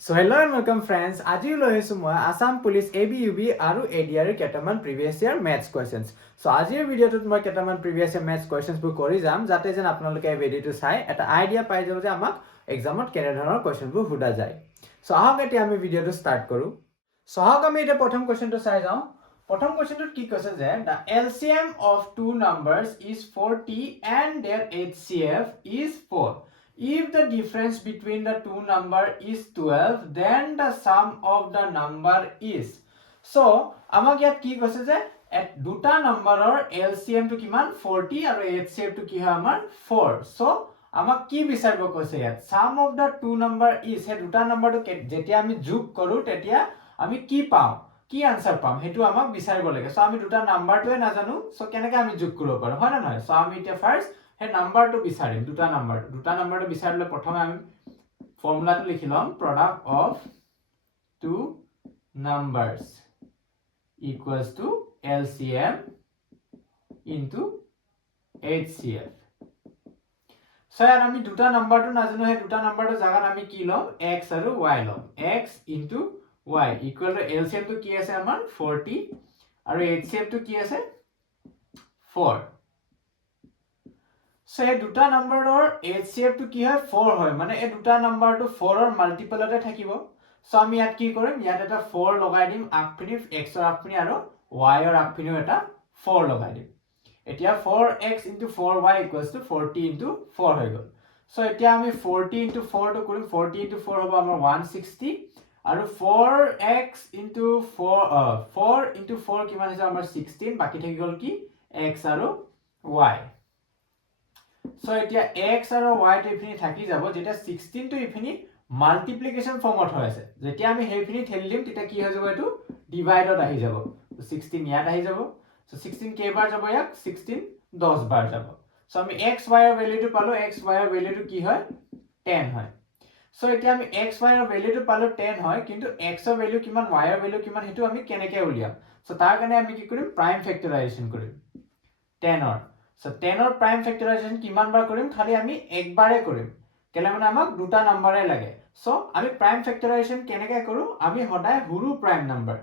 So hello and welcome friends. আজি লৈ আহিছো মই আসাম পুলিচ ABUB আৰু ADR কেটামান প্ৰিভিয়াস ইয়াৰ ম্যাথছ কোৱেশ্চনছ। সো আজিৰ ভিডিওটোত মই কেটামান প্ৰিভিয়াস ইয়াৰ ম্যাথছ কোৱেশ্চনছবোৰ কৰি যাম যাতে যেন আপোনালোকে এই ভিডিওটো চাই এটা আইডিয়া পাই যাব যে আমাক এক্সামত কেনে ধৰণৰ কোৱেশ্চনবোৰ সোধা যায়। সো আহক এতিয়া আমি ভিডিওটো ষ্টাৰ্ট কৰো। সো আহক আমি এতিয়া প্ৰথম কোৱেশ্চনটো চাই যাওঁ। প্ৰথম কোৱেশ্চনটোত কি কৈছে যে the LCM of two numbers is 40 and their HCF is 4. If the difference between the two number is 12, then the sum of the number is. So, আমাক ইয়াত কি কৈছে যে দুটা নম্বৰৰ LCM টো কিমান 40 আৰু HCF টো কি হয় আমাৰ 4. So, আমাক কি বিচাৰিব কৈছে ইয়াত sum of the two number is হে দুটা নম্বৰটো যেতিয়া আমি যোগ কৰো তেতিয়া আমি কি পাম কি আনসাৰ পাম হেতু আমাক বিচাৰিব লাগে। সো আমি দুটা নাম্বাৰটোৱে নাজানো সো কেনেকৈ আমি যোগ কৰিব পাৰো হয় না নহয়। সো আমি এতিয়া ফাৰ্স্ট হে নাম্বাৰটো বিচাৰিম দুটা নাম্বাৰটো বিচাৰিলে প্ৰথমে আমি ফৰ্মুলাটো লিখি লম product of two numbers equals to LCM into HCF. So ইয়াত আমি দুটা নাম্বাৰটো নাজানো হে দুটা নাম্বাৰটো জাগাত আমি কি লম x আৰু y লম x into y equal to LCM টো কি আছে আমাৰ 40 আৰু HCF টো কি আছে 4. So এই দুটা নম্বৰৰ HCF টো কি হয় 4 হয় মানে এই দুটা নম্বৰটো 4 ৰ মাল্টিপলতে থাকিব। সো আমি ইয়াত কি কৰিম ইয়াত এটা 4 লগাই দিম আগপিনি x ৰ আগপিনি আৰু y ৰ আগপিনিও এটা 4 লগাই দিম। এতিয়া 4x * 4y = 40 * 4 হৈ গল। সো এতিয়া আমি 40 * 4 টো কৰিম 40 * 4 হ'ব আমাৰ 160 আৰু 4x * 4 * 4 কিমান হৈছে আমাৰ 16 বাকি থাকি গল কি x আৰু y। So এতিয়া x আৰু y টো ইফিনি থাকি যাব যেতিয়া 16 টো ইফিনি মাল্টিপ্লিকেশন ফৰ্মত হৈ আছে যেতিয়া আমি হেইফিনি ঠেলি দিম তেতিয়া কি হৈ যাব এটো ডিভাইডত আহি যাব 16 ইয়াত আহি যাব। সো 16 কেইবাৰ যাব ইয়াক 16 10 বাৰ যাব। সো আমি x y ৰ ভ্যালুটো পালো x y ৰ ভ্যালুটো কি হয় 10 হয়। সো এতিয়া আমি x y ৰ ভ্যালুটো পালো 10 হয় কিন্তু x ৰ ভ্যালু কিমান y ৰ ভ্যালু কিমান হেতু আমি কেনেকৈ উলিয়াম। সো তাৰ কাৰণে আমি কি কৰিম প্ৰাইম ফেক্টৰাইজেচন কৰিম 10 ৰ। So 10 ৰ প্ৰাইম ফেক্টৰাইজেচন কিমান বাৰ কৰিম খালি আমি একবাৰে কৰিম কেলে মানে আমাক দুটা নম্বৰে লাগে। সো আমি প্ৰাইম ফেক্টৰাইজেচন কেনেকৈ কৰো আমি সদায় হুৰু প্ৰাইম নম্বৰ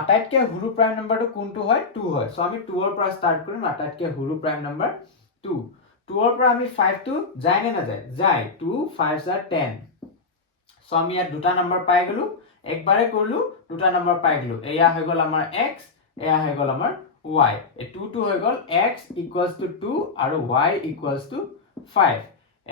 আটাইতকৈ হুৰু প্ৰাইম নম্বৰটো কোনটো হয় 2 হয়। সো আমি 2 ৰ পৰা স্টাৰ্ট কৰিম আটাইতকৈ হুৰু প্ৰাইম নম্বৰ 2 2 ৰ পৰা আমি 5 টো যায় নে নাযায় যায় 2 5 * 10। সো আমি ইয়াত দুটা নম্বৰ পাই গলো একবাৰে কৰিলো দুটা নম্বৰ পাই গলো এয়া হৈ গল আমাৰ x এয়া হৈ গল আমাৰ y এই 2 টো হৈ গল x = 2 আৰু y = 5।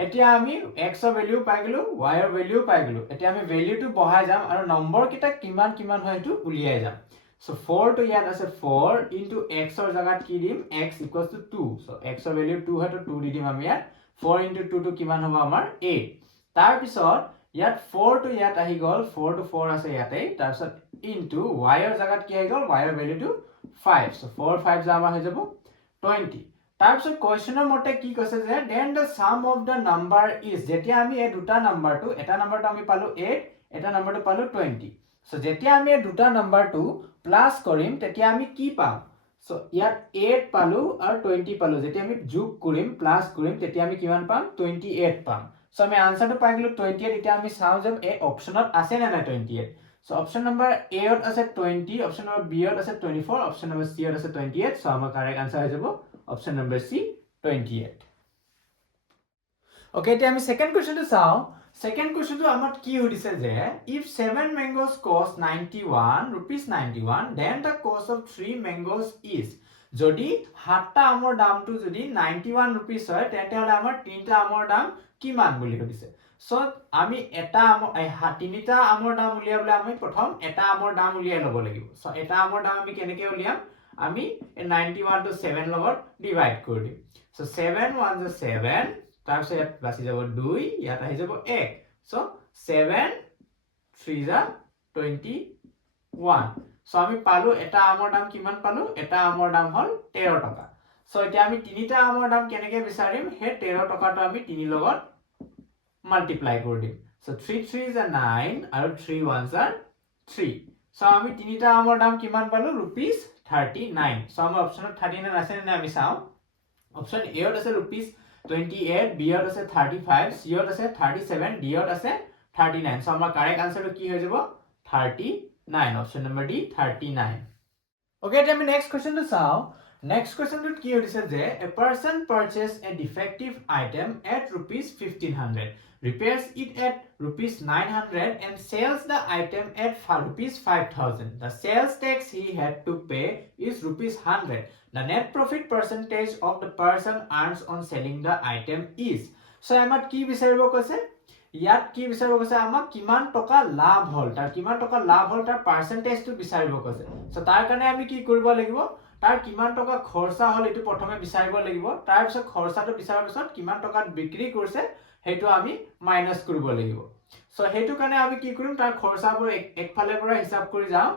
এতিয়া আমি x ৰ ভ্যালু পাই গলো y ৰ ভ্যালু পাই গলো এতিয়া আমি ভ্যালুটো বহাই যাম আৰু নম্বৰ কিটা কিমান কিমান হয় হেতু উলিয়াই যাম। সো 4 টো ইয়াত আছে 4 * x ৰ জাগাত কি দিম x = 2 সো x ৰ ভ্যালু 2 হয় তো 2 দি দিম আমি ইয়াত 4 * 2 টো কিমান হ'ব আমাৰ 8। তাৰ পিছত ইয়াত 4 টো ইয়াত আহি গল 4 টো 4 আছে ইয়াতে তাৰ পিছত ইনটু y ৰ জাগাত কি আহি গল y ৰ ভ্যালুটো 5 সো 4 5 জামা হৈ যাব 20। তাৰ পিছত কোৱেশ্চনৰ মতে কি কৈছে যে then the sum of the number is যেতিয়া আমি এই দুটা নাম্বাৰটো এটা নাম্বাৰটো আমি পালো 8 এটা নাম্বাৰটো পালো 20 সো যেতিয়া আমি এই দুটা নাম্বাৰটো প্লাস কৰিম তেতিয়া আমি কি পাম সো ইয়াত 8 পালো আৰু 20 পালো যেতিয়া আমি যোগ কৰিম প্লাস কৰিম তেতিয়া আমি কিমান পাম 28 পাম। সো আমি আনসাৰটো পাই গলো 28 এতিয়া আমি চাও যে এই অপচনত আছে না 28। So option number A ত আছে 20 option number B ত আছে 24 option number C ত আছে 28 so আমাৰ কারেক্ট आंसर হৈ যাব option number C 28। Okay এতিয়া আমি সেকেন্ড কোৱেশ্চনটো চাও সেকেন্ড কোৱেশ্চনটো আমাক কি সুধিছে যে if 7 mangoes cost 91 rupees 91 then the cost of 3 mangoes is যদি 7টা আমৰ দামটো যদি 91 rupees হয় তেন্তে হলে আমাৰ 3টা আমৰ দাম কিমান বুলি সুধিছে। সো আমি এটা তিনিটা আমৰ দাম উলিয়াবলে আমি প্ৰথম এটা আমৰ দাম উলিয়াই লব লাগিব। সো এটা আমৰ দাম আমি কেনেকৈ উলিয়াম আমি 91 টো 7 লগত ডিভাইড কৰি দিম। সো 7 1 * 7 তাৰ পিছত ইয়াত বাছি যাব 2 ইয়াত আহি যাব 1 সো 7 3 * 21 সো আমি পালো এটা আমৰ দাম কিমান পালো এটা আমৰ দাম হল 13 টকা। সো এতিয়া আমি তিনিটা আমৰ দাম কেনেকৈ বিচাৰিম হে 13 টকাটো আমি 3 লগত মাল্টিপ্লাই কৰি দিম। সো 3 3 * 9 আৰু 3 1 * 3 সো আমি তিনিটা আমৰ দাম কিমান পালো rupees 39 সো আমাৰ অপচনত 39 আছে নে আমি চাও অপচন A ত আছে rupees 28 B ত আছে 35 C ত আছে 37 D ত আছে 39 so আমাৰ কাৰেক্ট আনসাৰটো কি হৈ যাব 39 অপশন নম্বৰ ডি 39 ওকে এতিয়া আমি নেক্সট কোৱেশ্চনটো চাও নেক্সট কোৱেশ্চনটোত কি হৈছে যে a person purchased a defective item at rupees 1500 repairs it at rupees 900 and sells the item at rupees 5000 the sales tax he had to pay is rupees 100 the net profit percentage of the person earns on selling the item is so আমাক কি বিচাৰিব কৈছে ইয়াত কি বিচাৰিব কৈছে আমাক কিমান টকা লাভ হল তাৰ কিমান টকা লাভ হল তাৰ পাৰ্সেন্টেজটো বিচাৰিব কৈছে সো তাৰ কাৰণে আমি কি কৰিব লাগিব তাৰ কিমান টকা খৰচা হল এটো প্ৰথমে বিচাৰিব লাগিব তাৰ পিছত খৰচাটো বিচাৰাৰ পিছত কিমান টকাত বিক্ৰী কৰিছে হেতু আমি মাইনাস কৰিব লাগিব সো হেতু কাৰণে আমি কি কৰিম তাৰ খৰচাবোৰ একফালে পৰা হিসাব কৰি যাও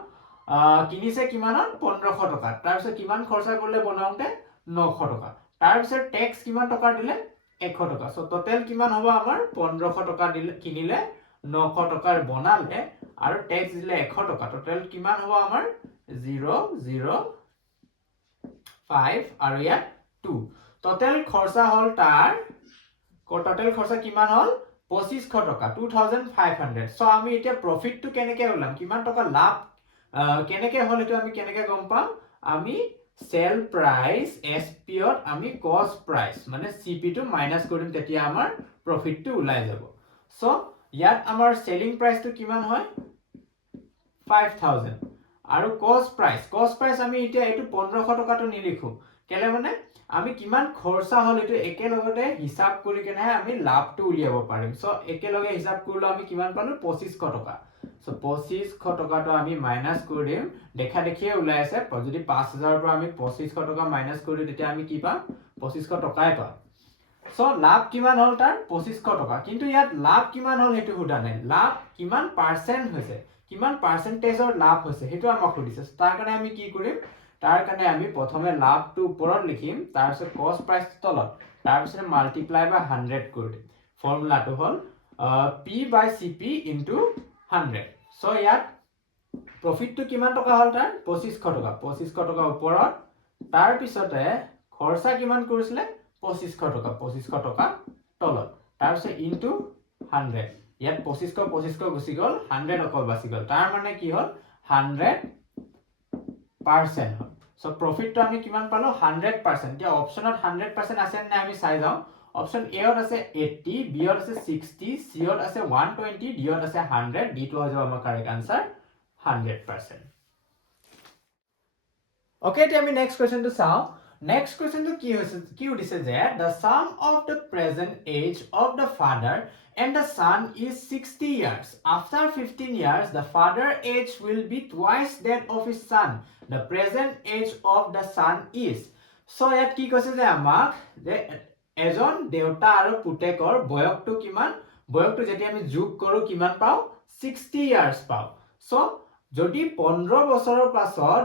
কিনিছে কিমানত 1500 টকা তাৰ পিছত কিমান খৰচা কৰিলে বনাওতে 900 টকা তাৰ পিছত ট্যাক্স কিমান টকা দিলে 100 টকা সো টোটাল কিমান হ'ব আমাৰ 1500 টকা দিলে কিনিলে 900 টকাৰ বনালে আৰু ট্যাক্স দিলে 100 টকা টোটাল কিমান হ'ব আমাৰ 005 আৰু ইয়াত 2 টোটাল খৰচা হল তাৰ টোটাল খৰচা কিমান হল 2500 টকা 2500 সো আমি এতিয়া প্ৰফিটটো কেনেকৈ ওলাম কিমান টকা লাভ কেনেকৈ হল এটো আমি কেনেকৈ গম পাম আমি সেল প্ৰাইস এসপি ত আমি কস্ট প্ৰাইস মানে সিপি টো মাইনাস কৰিম তেতিয়া আমাৰ প্ৰফিটটো ওলাই যাব সো ইয়াত আমাৰ সেলিং প্ৰাইসটো কিমান হয় 5000 আৰু কস্ট প্ৰাইস আমি এতিয়া এটো 1500 টকাটো নিলিখো কেলে মানে আমি কিমান খৰচা হল এটো একেলগতে হিসাব কৰি কেনে আমি লাভটো উলিয়াব পাৰিম সো একেলগে হিসাব কৰিলে আমি কিমান পালো 2500 টকা সো 2500 টকাটো আমি মাইনাস কৰি দিম দেখা দেখিয়ে ওলাই আছে যদি 5000 পৰা আমি 2500 টকা মাইনাস কৰি তেতিয়া আমি কি পাম 2500 টকাই পাম সো লাভ কিমান হল তাৰ 2500 টকা কিন্তু ইয়াত লাভ কিমান হল হেতু হুদা নাই লাভ কিমান পার্সেন্ট হৈছে কিমান পাৰ্সেন্টেজৰ লাভ হৈছে হেতু আমাক সুধিছে তাৰ কাৰণে আমি কি কৰিম তাৰ কাৰণে আমি প্ৰথমে লাভটো ওপৰত লিখিম তাৰ পিছত কস্ট প্ৰাইস তলত তাৰ পিছত মাল্টিপ্লাই বাই 100 কৰি দিম ফৰ্মুলাটো হল p বাই cp ইনটু 100 সো ইয়াত প্ৰফিটটো কিমান টকা হল তাৰ 2500 টকা ওপৰত তাৰ পিছতে খৰচা কিমান কৰিছিলে 2500 টকা তলত তাৰ পিছত ইনটু 100 ইয়াত 2500 গুচি গল 100 অকল বাচি গল তাৰ মানে কি হল 100% হল সো প্ৰফিটটো আমি কিমান পালো 100% এতিয়া অপচনত 100% আছে নে আমি চাই যাও অপশন এ ত আছে 80 বি ত আছে 60 সি ত আছে 120 ডি ত আছে 100 ডি টো হৈ যাব আমাৰ কাৰেক্ট আনসাৰ 100% ওকে এতিয়া আমি নেক্সট কোৱেশ্চনটো চাও নেক্সট কোৱেশ্চনটো কি উঠিছে যে the sum of the present age of the father and the son is 60 years after 15 years the father age will be twice that of his son the present age of the son is so ইয়াত কি কৈছে যে আমাক যে এজন দেউতা আৰু পুতেকৰ বয়সটো কিমান বয়সটো যেতিয়া আমি যোগ কৰো কিমান পাও 60 ইয়াৰ্স পাও সো যদি 15 বছৰৰ পাছত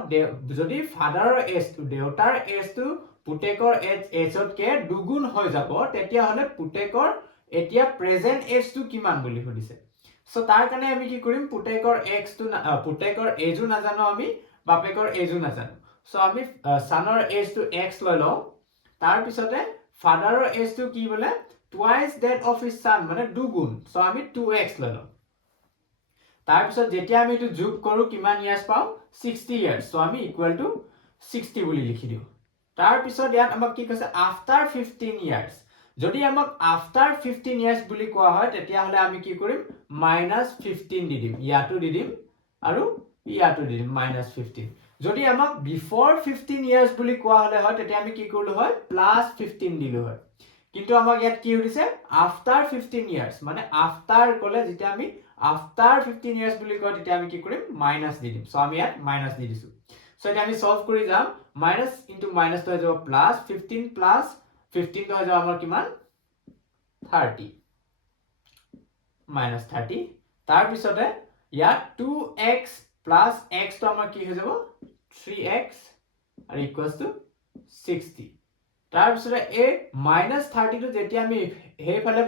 যদি ফাদাৰৰ এজটো দেউতাৰ এজটো পুতেকৰ এজতকে দুগুণ হৈ যাব তেতিয়া হলে পুতেকৰ এতিয়া প্ৰেজেন্ট এজটো কিমান বুলি সুধিছে সো তাৰ কাৰণে আমি কি কৰিম পুতেকৰ এজটো নাজানো আমি বাপেকৰ এজটো নাজানো সো আমি সনৰ এজটো x লৈ লও তাৰ পিছতে ফাদাৰৰ এজটো কি বলে twice that of his son মানে দুগুণ সো আমি 2x লৈ লও তাৰ পিছত যেতিয়া আমি এটো যোগ কৰো কিমান ইয়াৰ্স পাও 60 ইয়াৰ্স সো আমি ইকুয়াল টু 60 বুলি লিখি দিও তাৰ পিছত ইয়াত আমাক কি কৈছে আফটাৰ 15 ইয়াৰ্স যদি আমাক আফটাৰ 15 ইয়াৰ্স বুলি কোৱা হয় তেতিয়া হলে আমি কি কৰিম -15 দি দিম ইয়াটো দি দিম আৰু ইয়াটো দি দিম -15 যদি আমাক বিফোৰ 15 ইয়াৰ্স বুলি কোৱা হলে হয় তেতিয়া আমি কি কৰিলো হয় +15 দিলো হয় কিন্তু আমাক ইয়াত কি হৈছে আফটাৰ 15 ইয়াৰ্স মানে আফটাৰ কলে যেতিয়া আমি আফটাৰ 15 ইয়াৰ্স বুলি কয় তেতিয়া আমি কি কৰিম মাইনাস দি দিম সো আমি ইয়াত মাইনাস দি দিছো সো এটা আমি সলভ কৰি যাম মাইনাস ইনটু মাইনাস তো হৈ যাব প্লাস 15 প্লাস 15 তো হৈ যাব আমাৰ কিমান 30 -30 তাৰ পিছতে ইয়াত 2x plus x তো আমাৰ কি হৈ যাব 3x আৰু ইকুয়ালস টু 60 তাৰ পিছতে এই -30 তো যেতিয়া আমি হেইফালে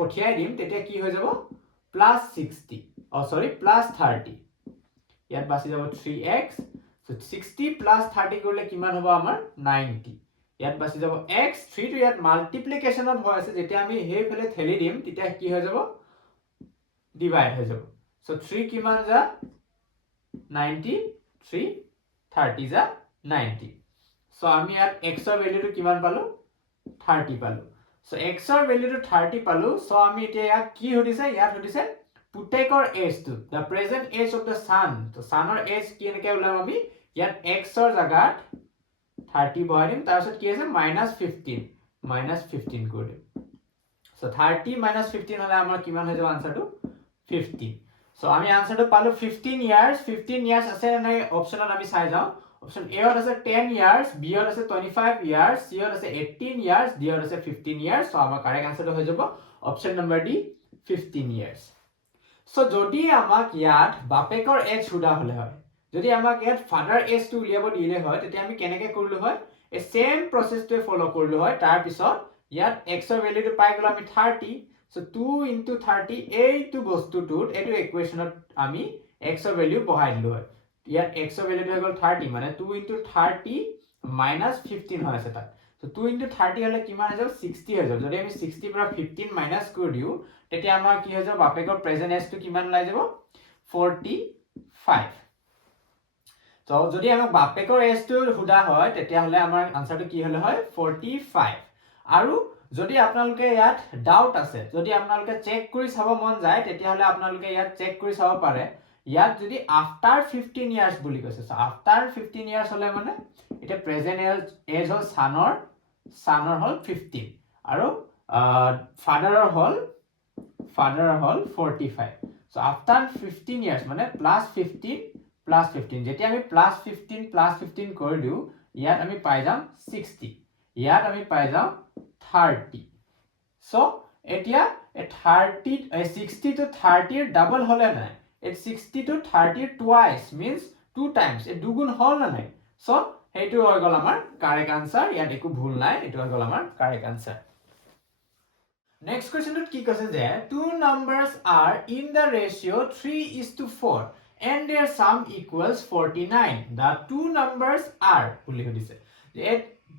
পঠিয়াই দিম তেতিয়া কি হৈ যাব +60 +30 ইয়াত বাছি যাব 3x so 60 +30 কৰিলে কিমান হ'ব আমাৰ 90 ইয়াত বাছি যাব x 3 তো ইয়াত মাল্টিপ্লিকেশনত হৈ আছে যেতিয়া আমি হেইফালে ঠেলি দিম তেতিয়া কি হৈ যাব ডিভাইড হৈ যাব সো 3 কিমান যা 90 3 30 যা 90 সো আমি ইয়াত x ৰ ভ্যালুটো কিমান পালো 30 পালো সো x ৰ ভ্যালুটো 30 পালো সো আমি এতিয়া ইয়াত কি হদিছে ইয়াত হদিছে পুটেকৰ age to the present age of the sun তো সানৰ এজ কি এনেকে উলাম আমি ইয়াত x ৰ জাগাত 30 বহাই দিম তাৰ পিছত কি আছে -15 কৰি দিম সো 30 -15 হলে আমাৰ কিমান হৈ যাব আনসাৰটো 15 সো আমি আনসাৰটো পালো 15 ইয়ার্স আছে নাই অপচনত আমি চাই যাও অপচন এ ত আছে 10 ইয়ার্স বি ত আছে 25 ইয়ার্স সি ত আছে 18 ইয়ার্স ডি ত আছে 15 ইয়ার্স সো আমাৰ কাৰেক্ট আনসাৰটো হৈ যাব option number D 15 years so যদি আমাক ইয়াত বাপেকৰ এজ সুদা হলে হয় যদি আমাক ইয়াত ফাদাৰ এজ টু উলিয়াব দিলে হয় তেতিয়া আমি কেনেকে কৰিলো হয় এই সেম প্ৰসেছটো ফলো কৰিলো হয় তাৰ পিছত ইয়াত x ৰ ভ্যালুটো পাই গলো আমি 30 সো 2 into 30 এইটো বস্তুটোত এটো ইকুৱেচনত আমি x ৰ ভ্যালু বহাই দিলো হয় ইয়াত x ৰ ভ্যালুটো হৈ গল 30 মানে 2 into 30 minus 15 হৈ আছে তাত সো 2 into 30 হলে কিমান হৈ যাব 60 হৈ যাব যদি আমি 60 পৰা 15 মাইনাস কৰি দিও তেতিয়া আমাৰ কি হৈ যাব বাপেকৰ প্ৰেজেন্ট এজটো কিমান লাই যাব 45 তো যদি আমাক বাপেকৰ এজটো হুদা হয় তেতিয়া হলে আমাৰ আনসাৰটো কি হলে হয় 45 আৰু যদি আপোনালোকে ইয়াত ডাউট আছে যদি আপোনালোকে চেক কৰি চাব মন যায় তেতিয়া হলে আপোনালোকে ইয়াত চেক কৰি চাব পাৰে ইয়াত যদি আফটাৰ 15 ইয়াৰ্স বুলি কৈছে সো আফটাৰ 15 ইয়াৰ্স হলে মানে এটা প্ৰেজেন্ট এজ হল সানৰ হল 15 আৰু ফাদাৰৰ হল 45 সো আফটাৰ 15 ইয়াৰ্স মানে +15 যেতিয়া আমি +15 কৰি দিও ইয়াত আমি পাই যাম 60 ইয়াত আমি পাই যাম 30 সো এতিয়া 60 to 30 এর ডাবল হলে না 60 to 30 twice means 2 times এ দুগুণ হল না নাই সো হেইটো হৈ গল আমাৰ কাৰেক্ট আনসাৰ ইয়াত একো ভুল নাই এটো হৈ গল আমাৰ কারেক্ট আনসার নেক্সট কোয়েশ্চনটো কি কৈছে যে two numbers are in the ratio 3:4 and their sum equals 49 the two numbers are বুলি কৈছে যে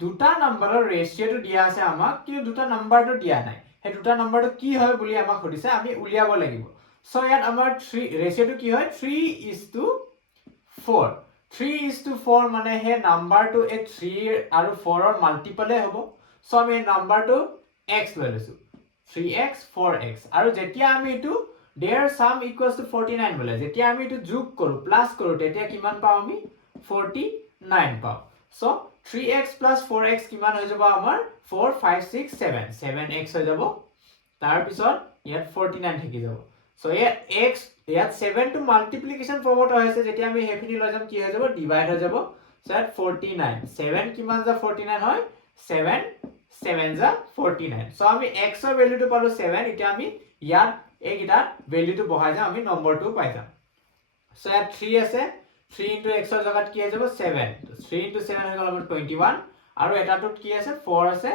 দুটা নাম্বাৰৰ ৰেশিওটো দিয়া আছে আমাক কিন্তু দুটা নাম্বাৰটো দিয়া নাই হে দুটা নাম্বাৰটো কি হয় বুলি আমাক কৈছে আমি উলিয়াব লাগিব সো ইয়াত আমাৰ 3 ৰেশিওটো কি হয় 3:4 3:4 মানে হে নাম্বাৰটো এ 3 আৰু 4 ৰ মাল্টিপলে হ'ব সো আমি এই নাম্বাৰটো x লৈ লৈছো 3x 4x আৰু যেতিয়া আমি এটো their sum equals to 49 বলে যেতিয়া আমি এটো যোগ কৰো প্লাস কৰো তেতিয়া কিমান পাও আমি 49 পাও সো 3x plus 4x কিমান হৈ যাব আমাৰ 4 5 6 7 7x হৈ যাব তাৰ পিছত ইয়াত 49 থাকি যাব সো ইয়াত x ইয়াত 7 টো মাল্টিপ্লিকেশন ফৰ্মত হৈছে যেতিয়া আমি হেখিনি লৈ যাম কি হৈ যাব ডিভাইড হৈ যাব সো 49 7 কিমান যা 49 হয় 7 7 যা 49 সো আমি x ৰ ভ্যালুটো পালো 7 এতিয়া আমি ইয়াত এইকিটা ভ্যালুটো বহাই যাম আমি নম্বৰটো পাই যাম সো ইয়াত 3 আছে 3 into x ৰ জাগাত কি হৈ যাব 7 3 into 7 হৈ গল আমাৰ 21 আৰু এটাটোত কি আছে 4 আছে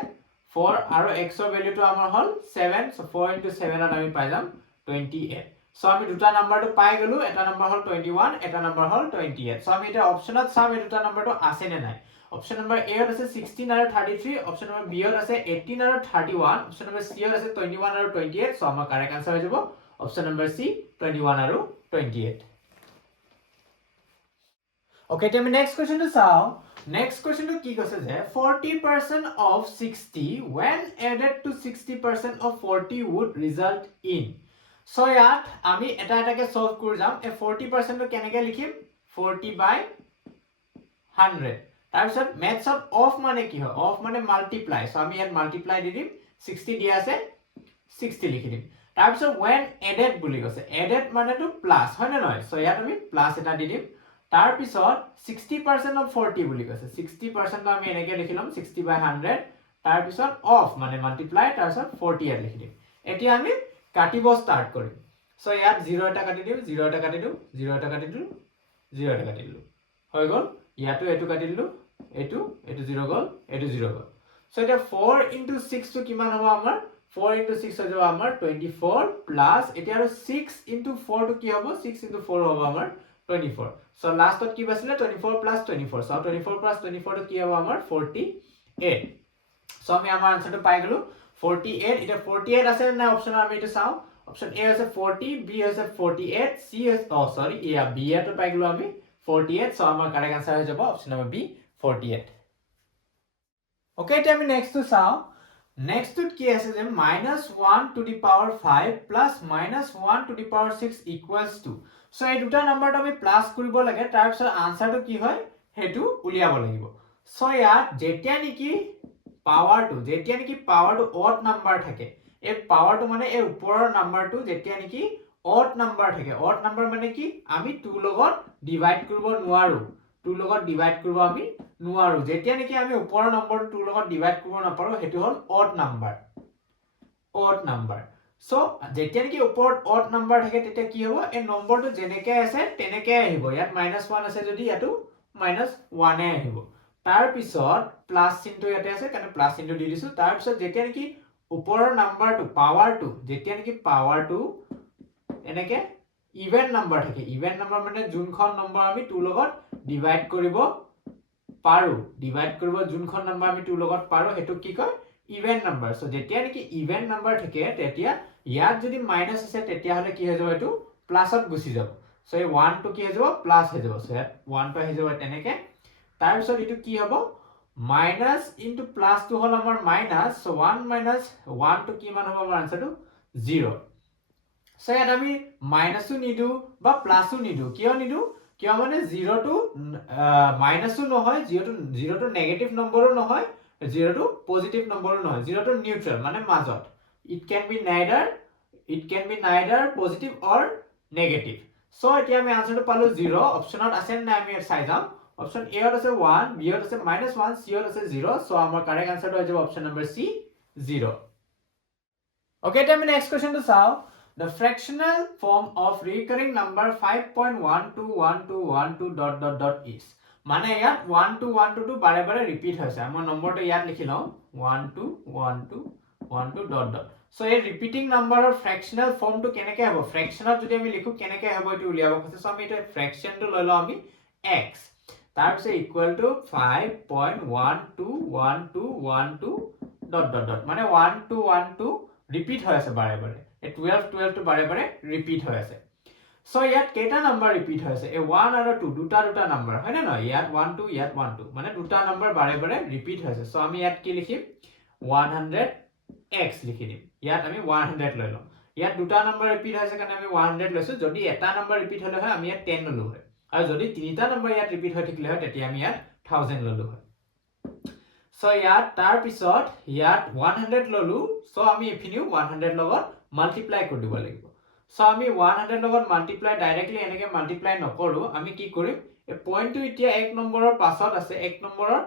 4 আৰু x ৰ ভ্যালুটো আমাৰ হল 7 সো 4 into 7 ত আমি পাই যাম 28 সো আমি দুটা নাম্বাৰটো পাই গলো এটা নাম্বাৰ হল 21 এটা নাম্বাৰ হল 28 সো আমি এটা অপচনত চাম এই দুটা নাম্বাৰটো আছে নে নাই অপচন নম্বৰ এ ত আছে 16 আৰু 33 অপচন নম্বৰ বি ত আছে 18 আৰু 31 অপচন নম্বৰ সি ত আছে 21 আৰু 28 সো আমাৰ কাৰেক্ট আনসাৰ হৈ যাব অপচন নম্বৰ সি 21 আৰু 28 Okay, then next question to solve. Next question to কি কৈছে যে 40% of 60 when added to 60% of 40 would result in. So ইয়াত আমি এটা এটাকে সলভ কৰি যাম এই 40% টো কেনেকৈ লিখিম 40/100 তাৰপিছত মেথছ অফ মানে কি হয় অফ মানে মাল্টিপ্লাই সো আমি ইয়াত মাল্টিপ্লাই দি দিম 60 দিয়া আছে 60 লিখি দিম তাৰপিছত when added বুলি কৈছে added মানে তো প্লাস হয় না নহয় সো ইয়াত আমি প্লাস এটা দি দিম তাৰ পিছত 60% of 40 বুলি কৈছে 60% টো আমি এনেকৈ লিখিলাম 60/100 তাৰ পিছত অফ মানে মাল্টিপ্লাই তাৰ পিছত 40 এ লিখি দিম এতিয়া আমি কাটিব স্টাৰ্ট কৰিম সো ইয়াত 0 এটা কাটি দিম 0 এটা কাটি দিম 0 এটা কাটি দিম 0 এটা কাটি দিলো হৈ গল ইয়াতো এটো কাটি দিলো এটো 0 গল এটো 0 গল সো এটা 4 into 6 টো কিমান হ'ব আমাৰ 4 into 6 হৈ যাব আমাৰ 24 প্লাস এটা আৰু 6 into 4 টো কি হ'ব 6 into 4 হ'ব আমাৰ 24 so last ত কি বাছিলে 24 plus 24 so 24 plus 24 টো কি হ'ব আমাৰ 48 so আমি আমাৰ আনসাৰটো পাই গলো 48 এটা 48 আছে না অপচন আমি এটা চাও অপশন এ হৈছে 40, বি হৈছে 48, সি হৈছে সৰি বি এটো পাই গলো আমি 48, সো আমাৰ কাৰেক্ট আনসাৰ হৈ যাব অপশন নম্বৰ বি 48. ওকে, এতিয়া আমি নেক্সটটো চাও. নেক্সটটোত কি আছে যে -1 to the power 5 plus -1 to the power 6 equals to. So এই দুটা নাম্বাৰটো আমি প্লাস কৰিব লাগে, তাৰ পিছত আনসাৰটো কি হয় হেতু উলিয়াব লাগিব. সো ইয়াত যেতিয়া নেকি পাৱাৰটো অড নাম্বাৰ থাকে, এই পাৱাৰটো মানে এই ওপৰৰ নাম্বাৰটো যেতিয়া নেকি অড নাম্বাৰ থাকে, অড নাম্বাৰ মানে কি আমি 2 লগত ডিভাইড কৰিব নোৱাৰো, 2 লগত ডিভাইড কৰিব আমি নোৱাৰো, যেতিয়া নেকি আমি ওপৰৰ নম্বৰটো 2 লগত ডিভাইড কৰিব নাপাৰো হেতু হল অড নাম্বাৰ. সো যেতিয়া নেকি ওপৰত অড নাম্বাৰ থাকে তেতিয়া কি হ'ব, এই নম্বৰটো যেনেকৈ আছে তেনেকৈ আহিব, ইয়াত -1 আছে যদি ইয়াতো -1 এ আহিব. তাৰ পিছত প্লাস চিহ্নটো ইয়াতে আছে কাৰণে প্লাস চিহ্নটো দি দিছো. তাৰ পিছত যেতিয়া নেকি ওপৰৰ নাম্বাৰটো পাৱাৰটো যেতিয়া নেকি পাৱাৰটো এনেকে ইভেন নাম্বাৰ থাকে, ইভেন নাম্বাৰ মানে যোনখন নম্বৰ আমি 2 লগত ডিভাইড কৰিব পাৰো, যোনখন নম্বৰ আমি 2 লগত পাৰো হেতু কি কয় ইভেন নাম্বাৰ. সো যেতিয়া নেকি ইভেন নাম্বাৰ থাকে তেতিয়া ইয়াত যদি মাইনাস আছে তেতিয়া হলে কি হৈ যাব, এটো প্লাসত গুছি যাব. সো এই 1 টো কি হৈ যাব প্লাস হৈ যাব. সো ইয়াত 1 টো আহি যাব তেনেকে. তাৰ পিছত এটো কি হ'ব মাইনাস ইনটু প্লাস টো হল আমাৰ মাইনাস. সো 1 minus 1 টো কি মান হ'ব আমাৰ আনসাৰটো 0. সো ইয়াত আমি মাইনাসও নিদু বা প্লাসও নিদু, কিয় নিদু, কিয় মানে 0 টো মাইনাসও নহয়, 0 টো নেগেটিভ নম্বৰো নহয়, 0 টো পজিটিভ নম্বৰো নহয়, 0 টো নিউট্রাল মানে মাজত. it can be neither positive or negative. So এতিয়া আমি আনসাৰটো পালো 0. অপশনত আছে না আমি চাই যাম. অপশন এ ত আছে 1, বি ত আছে -1, সি ত আছে 0. সো আমাৰ কাৰেক্ট আনসাৰটো হৈ যাব অপশন নম্বৰ সি 0. ওকে, এতিয়া আমি নেক্সট কোৱেশ্চনটো চাও. The fractional form of recurring number 5.121212 is. মানে ইয়াত 1212 টো বাৰে বাৰে ৰিপিট হৈছে, আমাৰ নম্বৰটো ইয়াত লিখি লও 121212 . সো এই ৰিপিটিং নাম্বাৰৰ ফ্ৰেকশনাল ফৰ্মটো কেনেকৈ হ'ব, ফ্ৰেকশনত যদি আমি লিখো কেনেকৈ হ'ব এটো উলিয়াব কৈছে. সো আমি এটা ফ্ৰেকশনটো লৈ লও আমি x, তাৰ পিছত ইকুৱেল টু 5.121212 মানে 1212 ৰিপিট হৈ আছে বাৰে বাৰে, এই 12 টো বাৰে বাৰে ৰিপিট হৈ আছে. সো ইয়াত কেইটা নাম্বাৰ ৰিপিট হৈ আছে, এই 1 আৰু 2 দুটা নাম্বাৰ হয় না নহয়, ইয়াত 1 2 ইয়াত 1 2 মানে দুটা নাম্বাৰ বাৰে বাৰে ৰিপিট হৈ আছে. সো আমি ইয়াত কি লিখিম 100x লিখি দিম, ইয়াত আমি 100 লৈ লম. ইয়াত দুটা নাম্বাৰ ৰিপিট হৈছে কাৰণে আমি 100 লৈছো, যদি এটা নাম্বাৰ ৰিপিট হলে হয় আমি ইয়াত 10 ললো হয়, আৰু যদি তিনিটা নাম্বাৰ ইয়াত ৰিপিট হৈ থাকিলে হয় তেতিয়া আমি ইয়াত 1000 ললো হয়. সো ইয়াত তাৰ পিছত ইয়াত 100 ললো, সো আমি এফিনিও 100 লগত মাল্টিপ্লাই কৰি দিব লাগিব. সো আমি 100 লগত মাল্টিপ্লাই ডাইৰেক্টলি এনেকে মাল্টিপ্লাই নকৰো, আমি কি কৰিম এই পইণ্টটো এতিয়া 1 নম্বৰৰ পাছত আছে, 1 নম্বৰৰ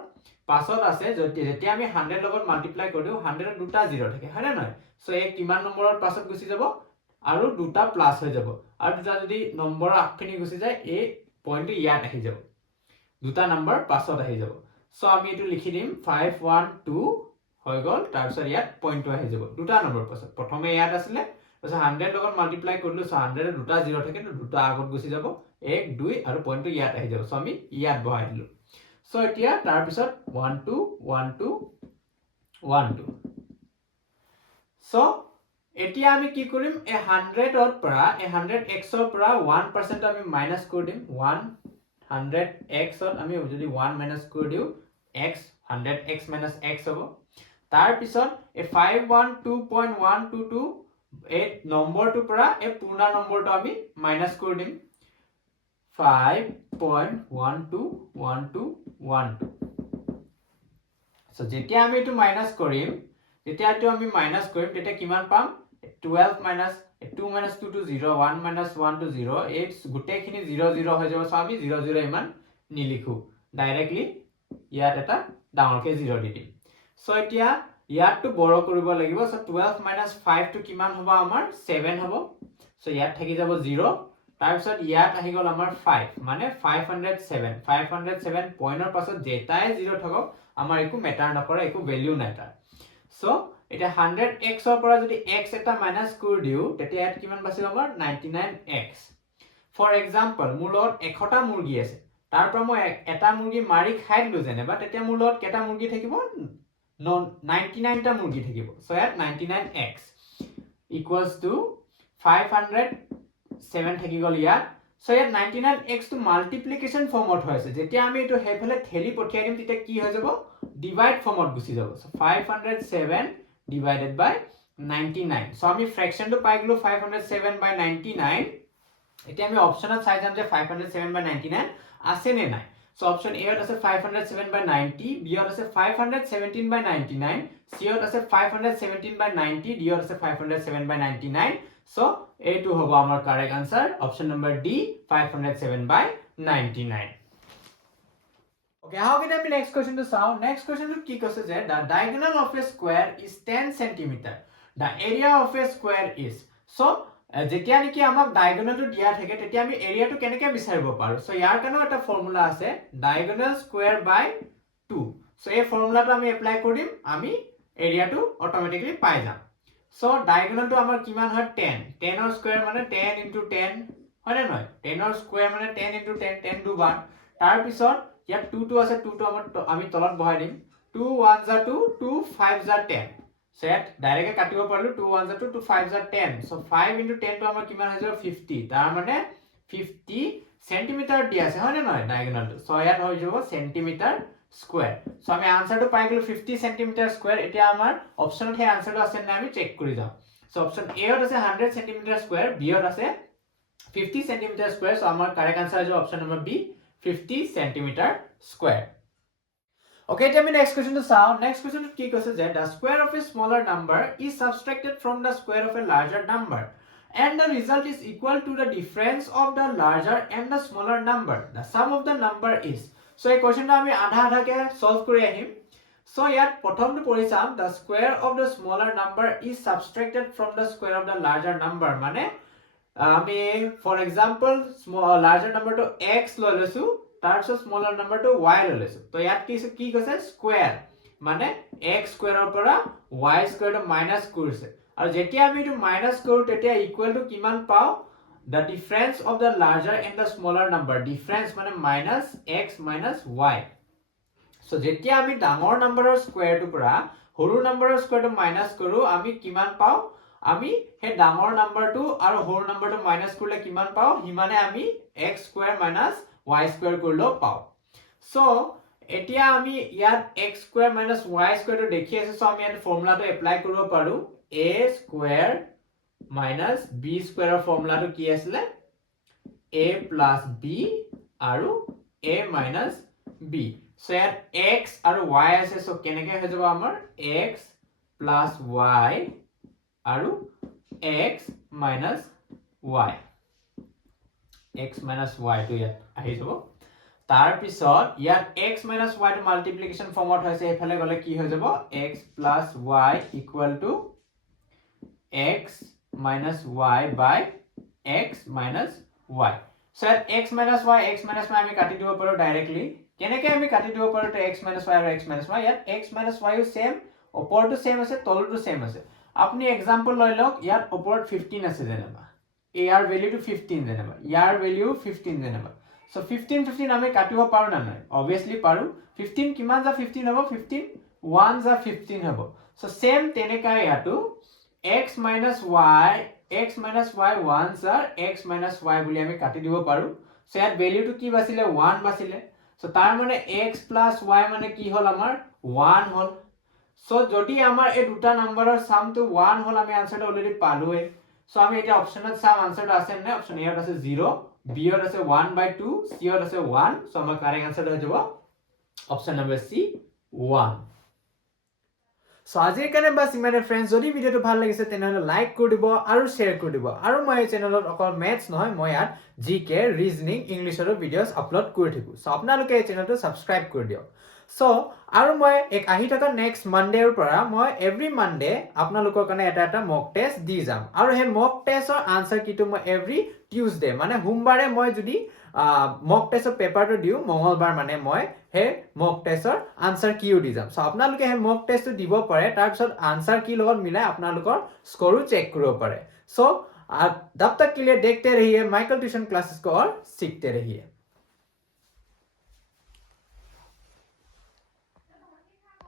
পাছত আছে, যেতিয়া আমি 100 লগত মাল্টিপ্লাই কৰি দিও 100 ত দুটা 0 থাকে হয় না নহয়. সো এই কিমান নম্বৰৰ পাছত গুছি যাব আৰু দুটা প্লাস হৈ যাব, আৰু দুটা যদি নম্বৰৰ আগখিনি গুছি যায় এই পইণ্টটো ইয়াত আহি যাব, দুটা নাম্বাৰ পাছত আহি যাব. সো আমি এটো লিখি দিম 512 হৈ গল, তাৰ পিছত ইয়াত পইণ্টটো আহি যাব দুটা নম্বৰ পাছত, প্ৰথমে ইয়াত আছিল তাৰপিছত 100 লগত মাল্টিপ্লাই কৰিলো, সো 100 ত দুটা 0 থাকে তো দুটা আগত গুছি যাব 1 2 আৰু পইণ্টটো ইয়াত আহি যাব. সো আমি ইয়াত বহাই দিলো. সো এতিয়া তাৰ পিছত 1 2 1 2 1 2. সো এতিয়া আমি কি কৰিম এই 100 ৰ পৰা এই 100x ৰ পৰা 1% আমি মাইনাস কৰি দিম, 100x ত আমি যদি 1 মাইনাস কৰি দিও x 100x minus x হ'ব. তাৰ পিছত এই 512.122 এই নম্বৰটোৰ পৰা এই পূৰ্ণ নম্বৰটো আমি মাইনাস কৰি দিম 5.121212. সো যেতিয়া আমি এটো মাইনাস কৰিম, তেতিয়া কিমান পাম 12 minus 2 minus 2 to 0, 1 minus 1 to 0, এই গোটেইখিনি 0 0 হৈ যাব. সো আমি 0 0 ইমান নিলিখো, ডাইৰেক্টলি ইয়াত এটা ডাঙৰকে 0 দি দিম. সো এতিয়া ইয়াতটো বড় কৰিব লাগিব. সো 12 minus 5 টো কিমান হ'ব আমাৰ 7 হ'ব. সো ইয়াত থাকি যাব 0, তাৰ পিছত ইয়াত আহি গল আমাৰ 5 মানে 507 পইণ্টৰ পাছত যেটাই 0 থাকক আমাৰ একো মেটাৰ নকৰে, একো ভ্যালু নাই তাৰ. সো এটা 100x ৰ পৰা যদি x এটা মাইনাস কৰি দিও তেতিয়া ইয়াত কিমান বাচিব আমাৰ 99x. ফৰ এক্সাম্পল মোৰ লগত 100টা মুৰ্গী আছে, তাৰ পৰা মই এটা মুৰ্গী মাৰি খাই দিলো যেনেবা, তেতিয়া মোৰ লগত কেটা মুৰ্গী থাকিব 99টা মুৰ্গী থাকিব. সো ইয়াত 99x equals to 507 থাকি গল ইয়াত সো ইয়াত 99x টো মাল্টিপ্লিকেশন ফৰ্মত হৈছে যেতিয়া আমি এটো হেফালে ঠেলি পঠিয়াই দিম তেতিয়া কি হৈ যাব ডিভাইড ফৰ্মত গুছি যাব সো 507 divided by 99 সো আমি ফ্ৰেকশনটো পাই গলো 507 by 99 এতিয়া আমি অপচনত চাই যাম যে 507 by 99 আছে নে নাই সো অপচন এ ত আছে 507 by 90 বি ত আছে 517 by 99 সি ত আছে 517 by 90 ডি ত আছে 507 by 99 সো এইটো হ'ব আমাৰ correct answer option number D 507 by 99 Okay, how can we next question to sound? Next question to কি কৈছে যে the diagonal of a square is 10 cm. The area of a square is. So, যেতিয়া নেকি আমাক ডায়াগোনালটো দিয়া থাকে তেতিয়া আমি এৰিয়াটো কেনেকৈ বিচাৰিব পাৰো সো ইয়াৰ কাৰণেও এটা ফৰ্মুলা আছে diagonal square by 2 সো এই ফৰ্মুলাটো আমি এপ্লাই কৰিম আমি এৰিয়াটো অটোমেটিক্যালি পাই যাম সো ডায়াগোনালটো আমাৰ কিমান হয় 10 10 ৰ স্কয়াৰ মানে 10 * 10 হয় না নহয় 10 ৰ স্কয়াৰ মানে 10 * 10 10 দুবাৰ তাৰ পিছত ইয়াত 2 টো আছে 2 টো আমি তলত বহাই দিম 2 1 যা 2 2 5 যা 10 সেট ডাইরেক্টলি কাটিব পারলো 2 1 যা 2 2 5 যা 10 সো 5 * 10 তো আমার কিমান হৈ যাব 50 তার মানে 50 সেন্টিমিটার দি আছে হয় না নয় ডায়াগোনালটো সো ইয়াত হৈ যাব সেন্টিমিটার স্কয়ার সো আমি আনসারটো পাই গলো 50 সেন্টিমিটার স্কয়ার এটা আমার অপশনত হে আনসারটো আছে না আমি চেক কৰি যাম সো অপশন এ ত আছে 100 সেন্টিমিটার স্কয়ার বি ত আছে 50 সেন্টিমিটার স্কয়ার সো আমার কারেক্ট আনসার আছে option number B 50 centimetre square Okay, tell me next question to sound. Next question to কি কৈছে যে the square of a smaller number is subtracted from the square of a larger number and the result is equal to the difference of the larger and the smaller number. The sum of the number is. So এই কোৱেশ্চনটো আমি আধা আধাকে solve কৰি আহিম so ইয়াত প্ৰথমটো পঢ়ি চাম the square of the smaller number is subtracted from the square of the larger number মানে আমি for example larger number to x লৈ লৈছো তাৰপিছত স্মলাৰ নাম্বাৰটো y লৈ লৈছো তো ইয়াত কি কৈছে স্কয়াৰ মানে x স্কয়াৰৰ পৰা y স্কয়াৰটো মাইনাস কৰিছে আৰু যেতিয়া আমি এটো মাইনাস কৰো তেতিয়া ইকুৱেল টু কিমান পাও the difference of the larger and the smaller number difference মানে minus x minus y so যেতিয়া আমি ডাঙৰ নম্বৰৰ স্কয়াৰটো পৰা সৰু নম্বৰৰ স্কয়াৰটো মাইনাস কৰো আমি কিমান পাও আমি হে ডাঙৰ নম্বৰটো আৰু সৰু নম্বৰটো মাইনাস কৰিলে কিমান পাও হিমানে আমি x square minus y square কৰিলো পাও সো এতিয়া আমি ইয়াত x স্কয়াৰ minus y স্কয়াৰটো দেখি আছে সো আমি ইয়াত ফৰ্মুলাটো এপ্লাই কৰিব পাৰো a স্কয়াৰ minus b স্কয়াৰৰ ফৰ্মুলাটো কি আছিল a plus b আৰু a minus b সো ইয়াত x আৰু y আছে সো কেনেকৈ হৈ যাব আমাৰ x plus y আৰু x minus y x minus y to ইয়াত আহি যাব তাৰ পিছত ইয়াত x minus y to multiplication ফৰ্মত হৈছে এফালে গলে কি হৈ যাব x plus y equal to x minus y by x minus y so x minus y আমি কাটি দিব পাৰো ডাইৰেক্টলি কেনেকৈ আমি কাটি দিব পাৰো তো x minus y আৰু x minus y ইয়াত x minus y ও সেম ওপৰটো সেম আছে তলটো সেম আছে আপনি एग्जांपल লৈ লওক ইয়াত ওপৰত 15 আছে যেনেবা AR value to 15 যেনেবা ইয়াৰ value 15 যেনেবা so 15 15 আমি কাটিব পাৰো না নাই obviously পাৰো 15 কিমান যা 15 হ'ব 15 1 যা 15 হ'ব so same তেনেকা ইয়াটো x minus y 1 যা x minus y বুলি আমি কাটি দিব পাৰো so ইয়াত value to কি বাছিলে 1 বাছিলে so তাৰ মানে x plus y মানে কি হল আমাৰ 1 হল so যদি আমাৰ এই দুটা নম্বৰৰ সামটো 1 হল আমি আনসাৰটো অলৰেডি পালোৱে সো আমি এটা অপশনত সাম আনসাৰটো আছে না অপশন এ আছে 0 বি ত আছে 1/2 সি ত আছে 1 সো আমাৰ কাৰেক্ট আনসাৰটো হৈ যাব অপশন নম্বৰ সি 1 সো আজিৰ কাৰণে বাস ইমানে ফ্ৰেন্ডস যদি ভিডিওটো ভাল লাগিছে তেনহলে লাইক কৰি দিব আৰু শেয়াৰ কৰি দিব আৰু মই এই চেনেলত অকল ম্যাথছ নহয় মই ইয়াত জিকে ৰিজনিং ইংলিছৰ ভিডিওস আপলোড কৰি থাকো সো আপোনালোকে এই চেনেলটো সাবস্ক্ৰাইব কৰি দিয়ক সো আৰু মই এক আহি থকা নেক্সট মানডেৰ পৰা মই এভৰি মানডে আপোনালোকৰ কাৰণে এটা মক টেষ্ট দি যাম আৰু হে মক টেষ্টৰ আনসাৰ কিটো মই এভৰি টিউজডে মানে সোমবাৰে মই যদি মক টেষ্টৰ পেপাৰটো দিও মঙ্গলবাৰ মানে মই হে মক টেষ্টৰ আনসাৰ কিও দি যাম সো আপোনালোকে হে মক টেষ্টটো দিব পাৰে তাৰ পিছত আনসাৰ কি লগত মিলাই আপোনালোকৰ স্কোৰো চেক কৰিব পাৰে সো तब तक के लिए देखते रहिए माइकल ट्यूशन क्लासेस को और सीखते रहिए